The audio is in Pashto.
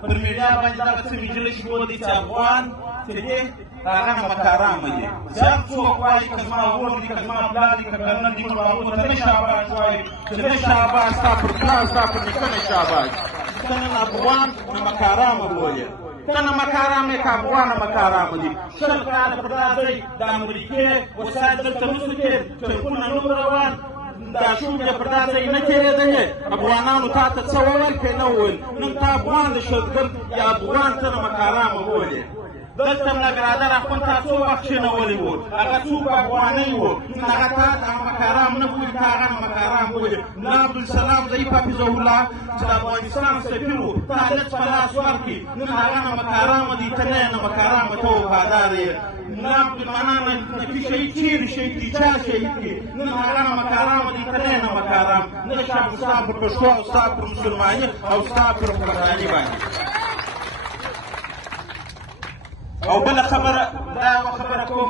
پر میډیا باندې دغه څه ویجلی شي بولي چې افغان چې دی هغه نه مکارامه دي زه څوک وایي که زما ورور دي که زما پلار دي که کرنه دي نو هغو ته نه شاباس وایي چې نه شاباس ستا پر پلار ستا پر نیکه نه شاباس ته نن افغان نه مکارامه بولې ته نه مکارامه یې که افغانه مکارامه دي شل کاله پر دا ځای د امریکې وسایل دلته نشو تېر چرکونه نه روان دا شونډې پر دا ځای نه تېرېدلې افغانانو تا ته څه وویل که یې نه وویل نن ته افغان د شلګرد یا افغان ته نه مکارامه بولې دلته ملا برادر اخوند تا څو وخت کښېنولی وو هغه څوک افغانۍ وو نن هغه تا ته مکارام نه بولي تا هغه نه مکارام بولي ملا عبدالسلام ضعیف حفظه الله چې د افغانستان سفیر وو تا هلک په لاس ورکړي نن هغه نه مکارامه دی ته نه یې نه مکارامه ته وفادار یې ملا عبدالمنان نفي شهید چیرې شهید دي چا شهید کړي نن هغه نه مکارامه دی ته نه یې نه مکارام نه شابه ستا پر پښتو او ستا پر مسلماني او ستا پر پښتاني باندې او بله خبره دا یوه خبره کوم